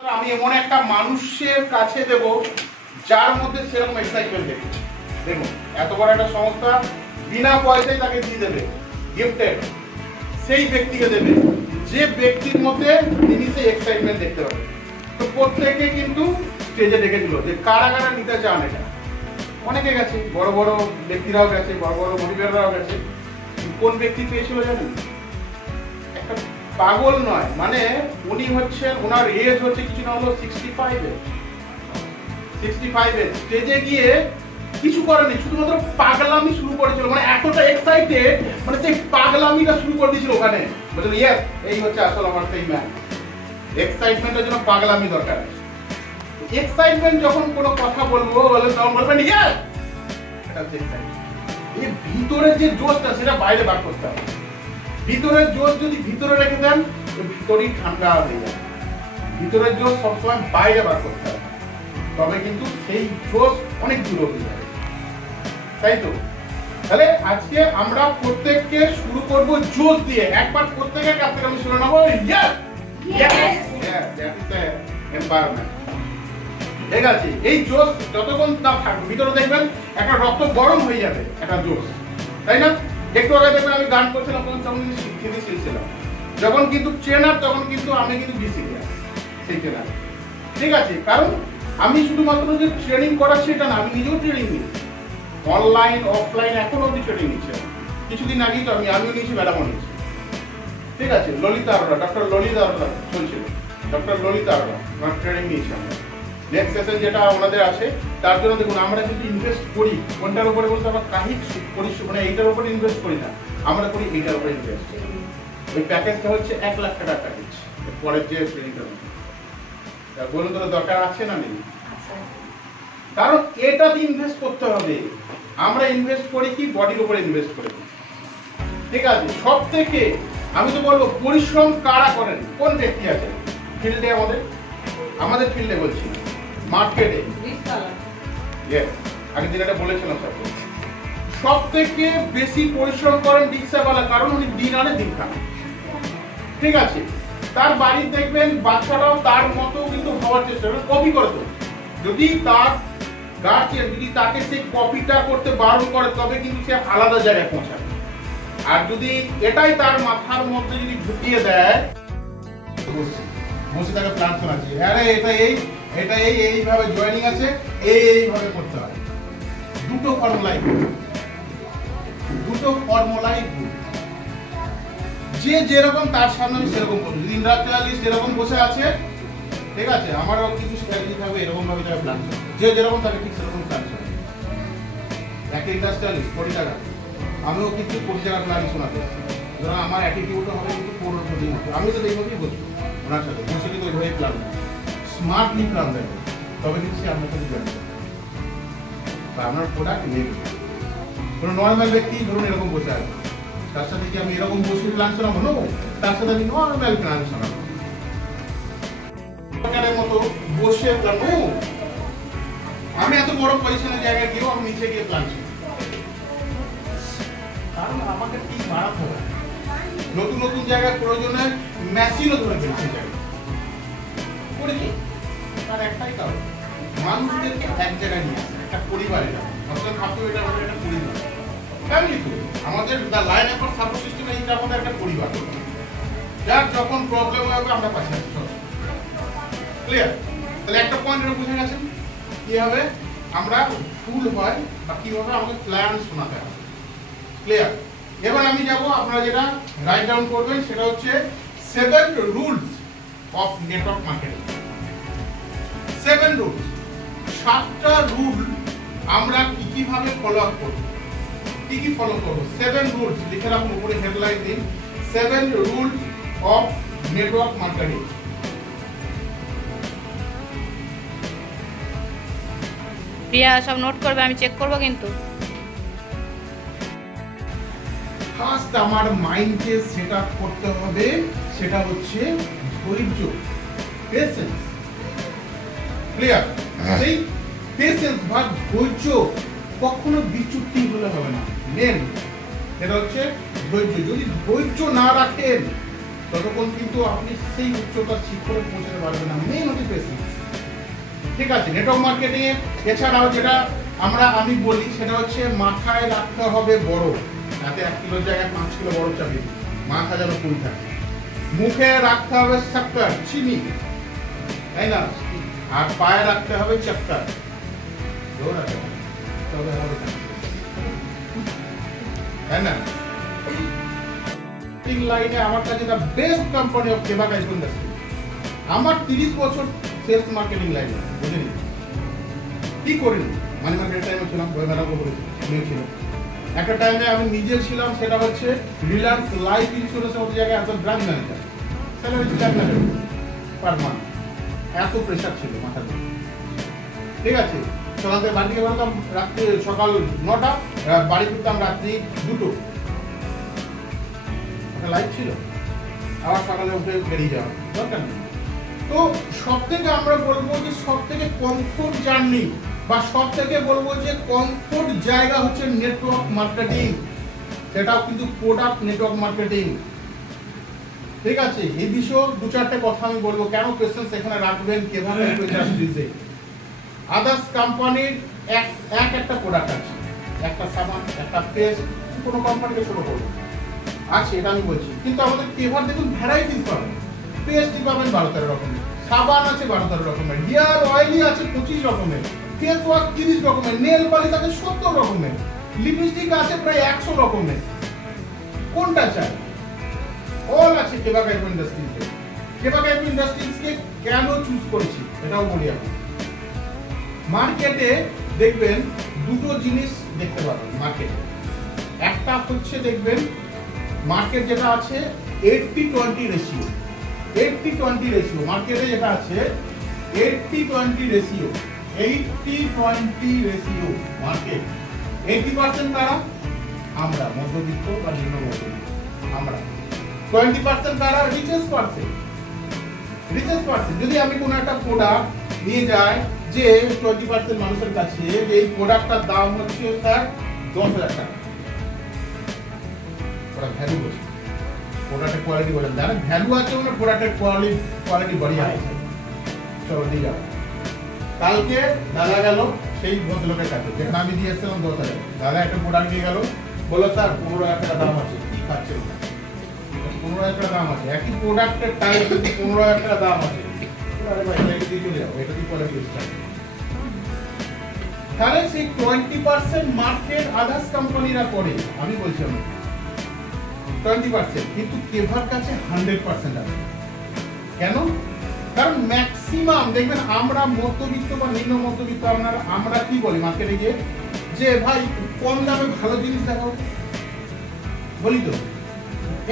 আমি এমন একটা মানুষের কাছে দেব যার মধ্যে সেরকম এক্সাইটমেন্ট দেখেছি। দেখুন, এত বড় একটা সংস্থা বিনা পয়সায় তাকে দিয়ে দেবে গিফটেড, সেই ব্যক্তিকে দেবে যে ব্যক্তির মধ্যে তিনি সেই এক্সাইটমেন্ট দেখতে পাবেন। তো প্রত্যেকে কিন্তু স্টেজে ডেকে দিল যে কারা কারা নিতে চান। এটা অনেকে গেছে, বড় বড় ব্যক্তিরাও গেছে, বড় বড় মোটিভেটররাও গেছে। কোন ব্যক্তি পেয়েছিল জানেন? একটা পাগল নয়, মানে উনি হচ্ছেন, ওনার এজ হচ্ছে কিছু না হলো 65 স্টেজে গিয়ে কিছু করেনি, শুধুমাত্র পাগলামি শুরু করেছিল। মানে এতটা এক্সাইটেড, মানে সেই পাগলামিটা শুরু করে দিয়েছিল ওখানে। বলছিল ইয়েস, এই হচ্ছে আসল আমার সেই ম্যান। এক্সাইটমেন্টের জন্য পাগলামি দরকার আছে। এক্সাইটমেন্ট যখন কোনো কথা বলবো বলে তখন বলবেন ইয়েস, এটা হচ্ছে এক্সাইটমেন্ট। এই ভিতরের যে জোশটা সেটা বাইরে বার করতে হবে। ভিতরের জোশ যদি ভিতরে রেখে দেন, ভিতরেই ঠান্ডা হয়ে যায়। ভিতরের জোশ সবসময় বাইরে বার করতে হবে, তবে কিন্তু সেই জোশ অনেক দূর হয়ে যাবে। তাই তো, তাহলে আজকে আমরা প্রত্যেককে শুরু করব জোশ দিয়ে। একবার প্রত্যেকের কাছ থেকে আমি শুনে নেবো yes yes, that is the environment. ঠিক আছে, এই জোশ যতক্ষণ না থাকবে ভিতরে, দেখবেন একটা রক্ত গরম হয়ে যাবে, একটা জোশ, তাই না? একটু আগে দেখবেন আমি গান করছিলাম, তখন কিন্তু স্থিতিশীল ছিলাম। যখন কিন্তু ট্রেনার, তখন কিন্তু আমি কিন্তু ডিসিপ্লিন সেই ট্রেনার। ঠিক আছে, কারণ আমি শুধুমাত্র যে ট্রেনিং করাচ্ছি এটা না, আমি নিজেও ট্রেনিং নিচ্ছি, অনলাইন অফলাইন এখন অব্দি ট্রেনিং নিচ্ছি। কিছুদিন আগেই তো আমিও নিয়েছি, ম্যাডামও নিয়েছি। ঠিক আছে, ললিতা আরোরা, ডক্টর ললিতা আরোরা চলছিল, ডক্টর ললিতা আরোরা ওনার ট্রেনিং নিয়েছি আমরা। নেক্সট সেশন যেটা ওনাদের আছে, তার জন্য দেখুন আমরা যদি ইনভেস্ট করি কোনটার উপরে, বলতে আমরা কাহিক পরিশ্রম, মানে এইটার উপরে ইনভেস্ট করি না, আমরা করি এইটার উপরে ইনভেস্ট। ওই প্যাকেজটা হচ্ছে 1 লাখ টাকার প্যাকেজ। পরের যে ট্রেনিংটা বলুন তো দরকার আছে না নেই? কারণ এটাতে ইনভেস্ট করতে হবে। আমরা ইনভেস্ট করি কি বডির উপরে ইনভেস্ট করি। ঠিক আছে, সব থেকে আমি তো বলবো পরিশ্রম কারা করেন, কোন ব্যক্তি আছে ফিল্ডে, আমাদের ফিল্ডে বলছি, মার্কেটে। আগে দিন এটা বলেছিলাম, সব থেকে বেশি পরিশ্রম করেন রিক্সাওয়ালা, কারণ উনি দিন আনে দিন খান। ঠিক আছে, তার বাড়ির দেখবেন বাচ্চারাও তার মতো কিন্তু হওয়ার চেষ্টা করে, কপি করে। তো যদি তার গার্জিয়ান যদি তাকে সেই কপিটা করতে বারণ করে, তবে কিন্তু সে আলাদা জায়গায় পৌঁছাবে। আর যদি এটাই তার মাথার মধ্যে যদি ঢুকিয়ে দেয়, বসে তাকে প্ল্যান শোনাচ্ছি, আরে এটা এইভাবে জয়েনিং আছে, এইভাবে করতে হয়। দুটো ফর্মুলাই যে যেরকম তার সামনে আমি সেরকম করবো। যদি ইন্ডাস্ট্রিয়ালিস্ট সেরকম বসে আছে, ঠিক আছে, আমারও কিছু স্ট্র্যাটেজি থাকবে, এরকম ভাবে তাকে প্ল্যান করবে। যে যেরকম তাকে ঠিক সেরকম প্ল্যান করবে। একটা ইন্ডাস্ট্রিয়ালিস্ট কোটি টাকা, আমিও কিন্তু কোটি টাকা প্ল্যান শোনাতে, সুতরাং আমার অ্যাটিটিউডও হবে কিন্তু 1.5 কোটির মতো। আমি তো এইভাবেই বসবো ওনার সাথে, বসে কিন্তু ওইভাবেই প্ল্যান দেবো, স্মার্টলি প্ল্যান দেবো, তবে কিন্তু সে আপনার সাথে জয়েন করবে বা আপনার প্রোডাক্ট নেবে। কোনো নর্মাল ব্যক্তি ধরুন এরকম বসে আছে, তার সাথে কি আমি এরকম বসে প্ল্যান শোনাবো? না, তার সাথে আমি নর্মাল প্ল্যান শোনাবো, মতো বসে প্ল্যান। আমি এত বড় পজিশনের জায়গায় গিয়েও আমি নিচে গিয়ে প্ল্যান শোনাবো, কারণ আমাকে ঠিক বাড়াতে হবে। নতুন নতুন জায়গায় প্রয়োজনে মেশিনও ধরে ফেলছে জায়গা করেছি। তার একটাই কারণ, মানুষদেরকে এক জায়গায় নিয়ে আসে, একটা পরিবারে যাবে। অর্থাৎ ভাবতে এটা আমাদের একটা পরিবার, ফ্যামিলি। তো আমাদের লাইন অফ সাপোর্ট সিস্টেম, এইটা আমাদের একটা পরিবার, যার যখন প্রবলেম হবে আমরা পাশে আছি। ক্লিয়ার? তাহলে একটা পয়েন্ট বুঝে গেছেন কিভাবে আমরা ফুল হয় বা কিভাবে আমাকে প্ল্যান শোনাতে হবে। ক্লিয়ার? এবার আমি যাব, আপনারা যেটা রাইট ডাউন করবেন সেটা হচ্ছে 7 rules of network marketing. 7 rules, 7টা রুল আমরা কিভাবে ফলো আপ করব, কি ফলো করব। 7 রুলস লিখে রাখুন, উপরে হেডলাইন দিন, 7 রুলস অফ নেটওয়ার্ক মার্কেটিং। প্রিয়া সব নোট করবে, আমি চেক করব কিন্তু। ফার্স্ট আমার মাইন্ডকে সেট আপ করতে হবে, সেটা হচ্ছে ধৈর্য, পেশেন্স। ক্লিয়ার? সেই পেশেন্স বা ধৈর্য কখনো বিচ্যুতি হলে হবে না। মেন এটা হচ্ছে ধৈর্য। যদি ধৈর্য না রাখেন ততক্ষণ কিন্তু আপনি সেই উচ্চতার শিখরে পৌঁছাতে পারবেন না। মেইন হচ্ছে পেশেন্স। ঠিক আছে, নেটওয়ার্ক মার্কেটিং এ এছাড়াও যেটা আমি বলি সেটা হচ্ছে মাথায় রাখতে হবে বড়, যাতে 1 কিলোর জায়গায় 5 কিলো বড় চাবি, মাথা যেন ফুল থাকে। মুখে রাখতে হবে শক্কর চিনি, তাই না, আর পায়ে রাখতে হবে চক্কর, তবে হবে, তাই না। লাইনে আমার কাছে দ্য বেস্ট কোম্পানি অফ কেবাক ইন্ডাস্ট্রি। আমার 30 বছর সেলস মার্কেটিং লাইনে, বুঝলি কি করিনি। মানি মার্কেটের টাইমে ছিলাম, বই মেলা ছিল। একটা টাইমে আমি নিজে ছিলাম, সেটা হচ্ছে রিলায়েন্স লাইফ ইন্স্যুরেন্সের মতো জায়গায় এত ব্রাঞ্চ ম্যানেজার, স্যালারি ছিল 1 লাখ পার মান্থ। এত প্রেশার ছিল মাথার মধ্যে। ঠিক আছে, সকাল থেকে বাড়ি থেকে বেরোতাম রাত্রি সকাল 9টা, বাড়ি ফিরতাম রাত্রি 2টো। একটা লাইফ ছিল, আবার সকালে উঠে বেরিয়ে যাওয়া দরকার নেই। তো সব থেকে আমরা বলবো যে সব থেকে কমফোর্ট জার্নি বা সব থেকে বলবো যে কমফোর্ট জায়গা হচ্ছে নেটওয়ার্ক মার্কেটিং, সেটাও কিন্তু প্রোডাক্ট নেটওয়ার্ক মার্কেটিং। ঠিক আছে, এই বিষয়ে 2-4টে কথা আমি বলবো, কেন পেশেন্স এখানে রাখবেন, কিভাবে ইন্ডাস্ট্রিজে। আদার্স কোম্পানির একটা প্রোডাক্ট আছে, একটা সাবান, একটা পেস্ট, কোনো কোম্পানিকে ছোট করবো আছে, এটা আমি বলছি। কিন্তু আমাদের কেভার দেখুন ভ্যারাইটিস পাবেন, পেস্ট পাবেন 12-13 রকমের, সাবান আছে 12-13 রকমের, হেয়ার অয়েলই আছে 25 রকমের, ফেস ওয়াশ 30 রকমের, নেল পালিশ আছে 70 রকমের, লিপস্টিক আছে প্রায় 100 রকমের। কোনটা চাই? অল আছে কেবাক ইন্ডাস্ট্রিজে। কেবাক ইন্ডাস্ট্রিজকে কেন চুজ করেছি এটাও বলি। আপনি মার্কেটে দেখবেন দুটো জিনিস দেখতে পাবেন মার্কেটে। একটা হচ্ছে দেখবেন মার্কেট যেটা আছে 80-20 রেশিও, 80-20 রেশিও মার্কেটে যেটা আছে 80-20 রেশিও, 80-20 রেশিও মার্কেট। 80% কারা? আমরা মধ্যবিত্ত বা নিম্ন মধ্যবিত্ত আমরা। 20% কারা? Richest person. যদি আমি কোনো একটা প্রোডাক্ট নিয়ে যাই যে 20% মানুষের কাছে যে এই প্রোডাক্টটার দাম হচ্ছে স্যার 10,000 টাকা, ওরা ভ্যালু বোঝে, প্রোডাক্টের কোয়ালিটি বোঝে, যারা ভ্যালু আছে মানে প্রোডাক্টের কোয়ালিটি বড়িয়া আছে। চলো দিয়ে যাও। কালকে দাদা গেল সেই ভদ্রলোকের কাছে, যেখানে আমি দিয়ে এসেছিলাম 10,000, দাদা একটা প্রোডাক্ট নিয়ে গেল, বললো স্যার 15,000 টাকা দাম আছে। কি খাচ্ছে? 15,000 টাকা দাম আছে, একই প্রোডাক্টের টাইপ 15,000 টাকা দাম আছে। আরে ভাই এটা দিয়ে চলে যাও, এটা দিয়ে কোয়ালিটি স্টার্ট। তাহলে সেই 20% মার্কেট আদার্স কোম্পানিরা করে, আমি বলছি 20%, কিন্তু কেভার কাছে 100% আছে। কেন? কারণ ম্যাক্সিমাম দেখবেন আমরা মধ্যবিত্ত বা নিম্ন মধ্যবিত্ত আমরা কি বলি মার্কেটে গিয়ে যে ভাই কম দামে ভালো জিনিস দেখাও, বলি তো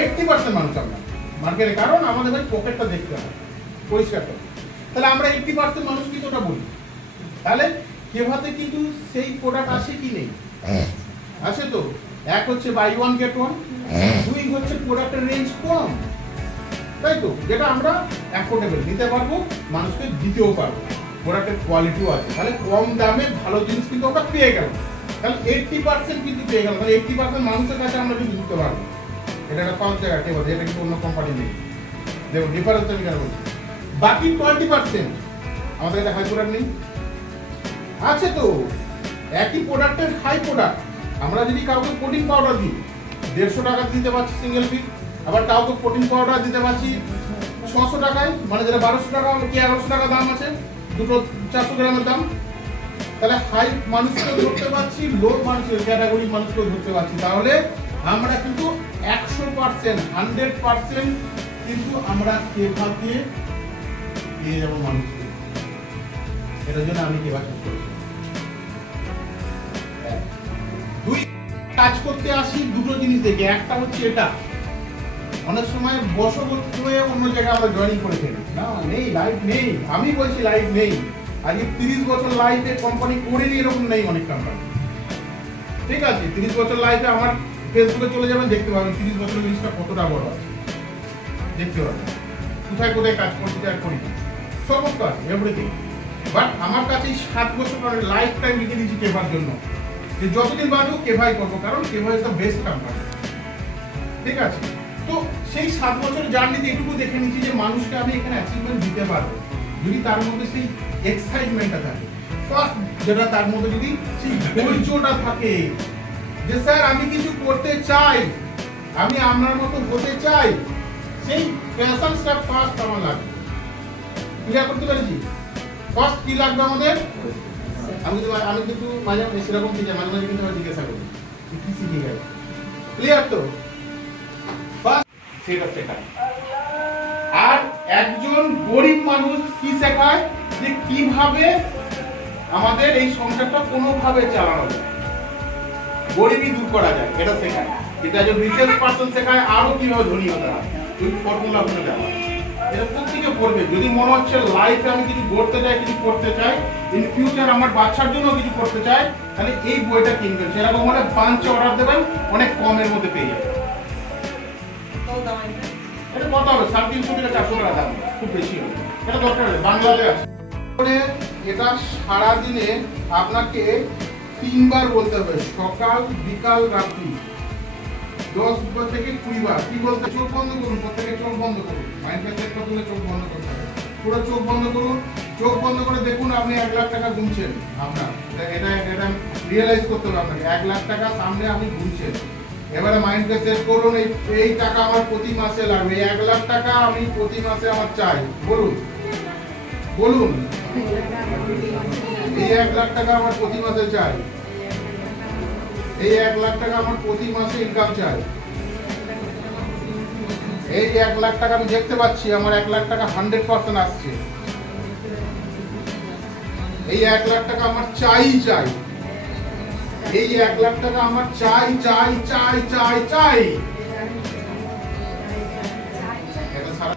80% মানুষ আমরা মার্কেটে, কারণ আমাদের ভাই পকেটটা দেখতে হয় পরিষ্কার করে। তাহলে আমরা 80% মানুষ কিন্তু ওটা বলি। তাহলে কেভাতে কিন্তু সেই প্রোডাক্ট আছে কি নেই? আছে তো। এক হচ্ছে বাই ওয়ান গেট ওয়ান, দুই হচ্ছে প্রোডাক্টের রেঞ্জ কম, তাই তো, যেটা আমরা অ্যাফোর্ডেবল নিতে পারবো, মানুষকে দিতেও পারবো, প্রোডাক্টের কোয়ালিটিও আছে। তাহলে কম দামে ভালো জিনিস কিন্তু আমরা পেয়ে গেলাম। তাহলে 80% কিন্তু পেয়ে গেলাম। তাহলে 80% মানুষের কাছে আমরা কিন্তু দিতে পারবো। এটা একটা ফার্স্ট জায়গা, ঠিক আছে, এটা কিন্তু অন্য কোম্পানি নেই। দেখো ডিফারেন্স আমি কেন বলছি। বাকি 20% আমাদের কাছে হাই প্রোডাক্ট নেই, আছে তো একই প্রোডাক্টের হাই প্রোডাক্ট। আমরা যদি কাউকে প্রোটিন পাউডার দিই 150 টাকা দিতে পারছি সিঙ্গেল পিস, আবার কাউকে প্রোটিন পাউডার দিতে পারছি 600 টাকায়, মানে যেটা 1200 টাকা কি 1100 টাকা দাম আছে, দুটো 400 গ্রামের দাম। তাহলে হাই মানুষকেও ধরতে পারছি, লো মানুষের ক্যাটাগরি মানুষকেও ধরতে পারছি। তাহলে আমরা কিন্তু 100% কিন্তু আমরা কেভাবে পেয়ে যাবো মানুষকে। এটার জন্য আমি কেভা চুজ করেছি। দুই, কাজ করতে আসি দুটো জিনিস দেখে। একটা হচ্ছে এটা, অনেক সময় বশবর্তী হয়ে অন্য জায়গায় আমরা জয়েনিং করে ফেলি, না নেই লাইফ নেই, আমি বলছি লাইফ নেই। আজকে 30 বছর লাইফে কোম্পানি করেনি এরকম নেই অনেক কোম্পানি। ঠিক আছে, 30 বছর লাইফে আমার ফেসবুকে চলে যাবেন, দেখতে পাবেন 30 বছরের লিস্টটা কতটা বড় আছে, দেখতে পাবেন কোথায় কোথায় কাজ করতে আর করি সমস্ত আছে, এভরিথিং। বাট আমার কাছে 7 বছর পরে লাইফ টাইম লিখে দিয়েছি কেভার জন্য, যে যতদিন বাঁচবো কেভাই করবো, কারণ কেভা ইজ দ্য বেস্ট কোম্পানি। ঠিক আছে, তো তো সেই 7 বছরের জার্নিতে এটুকু দেখে নিচ্ছি যে মানুষকে আমি এখানে অ্যাচিভমেন্ট দিতে পারবো যদি তার মধ্যে সেই এক্সাইটমেন্টটা থাকে। ফার্স্ট যেটা তার মধ্যে যদি সেই ধৈর্যটা থাকে যে স্যার আমি কিছু করতে চাই, আমি আপনার মতো হতে চাই, সেই প্যাশনটা ফার্স্ট আমার লাগবে। ক্লিয়ার করতে পেরেছি? ফার্স্ট কি লাগবে আমাদের? আমি কিন্তু মাঝে মাঝে সেরকম কি মাঝে মাঝে কিন্তু জিজ্ঞাসা করি কি শিখে গেল। ক্লিয়ার তো? ফার্স্ট সেটা শেখায়। আর একজন গরিব মানুষ কি শেখায় যে কিভাবে আমাদের এই সংসারটা কোনোভাবে চালানো যায়, গরিবি দূর করা যায়, এটা শেখায়। এটা একজন রিসার্চ পারসন শেখায় আরো কিভাবে ধনী হতে হয়, ওই ফর্মুলা গুলো দেওয়া। এটা প্রত্যেকে পড়বে। যদি মনে হচ্ছে লাইফে আমি কিছু করতে চাই, কিছু করতে চাই, ইন ফিউচার আমার বাচ্চার জন্য কিছু করতে চাই, তাহলে এই বইটা কিনবেন। সেরকম হলে বাঞ্চে অর্ডার দেবেন, অনেক কমের মধ্যে পেয়ে যাবেন। এটা কত হবে? 350 থেকে 400 টাকা দাম, খুব বেশি হবে। এটা দরকার নেই, বাংলাতে আছে। এটা সারাদিনে আপনাকে 3 বার বলতে হবে, সকাল, বিকাল, রাত্রি, 10 থেকে 20 বার। কি বলতে? চোখ বন্ধ করুন, প্রত্যেকে চোখ বন্ধ করুন। মাইন্ডকে চেক করতে হলে চোখ বন্ধ করতে হবে। পুরো চোখ বন্ধ করুন। চোখ বন্ধ করে দেখুন আপনি 1 লাখ টাকা গুনছেন। আপনার এটা রিয়েলাইজ করতে হবে আপনাকে, 1 লাখ টাকা সামনে আপনি গুনছেন। এবারে মাইন্ডকে সেট করুন, এই টাকা আমার প্রতি মাসে লাগবে, 1 লাখ টাকা আমি প্রতি মাসে আমার চাই। বলুন বলুন, এই 1 লাখ টাকা আমার প্রতি মাসে চাই, এই 1 লাখ টাকা আমার প্রতি মাসে ইনকাম চাই, এই 1 লাখ টাকা আমি দেখতে পাচ্ছি আমার 1 লাখ টাকা 100% আসছে, এই 1 লাখ টাকা আমার চাই, এই 1 লাখ টাকা আমার চাই চাই চাই চাই চাই।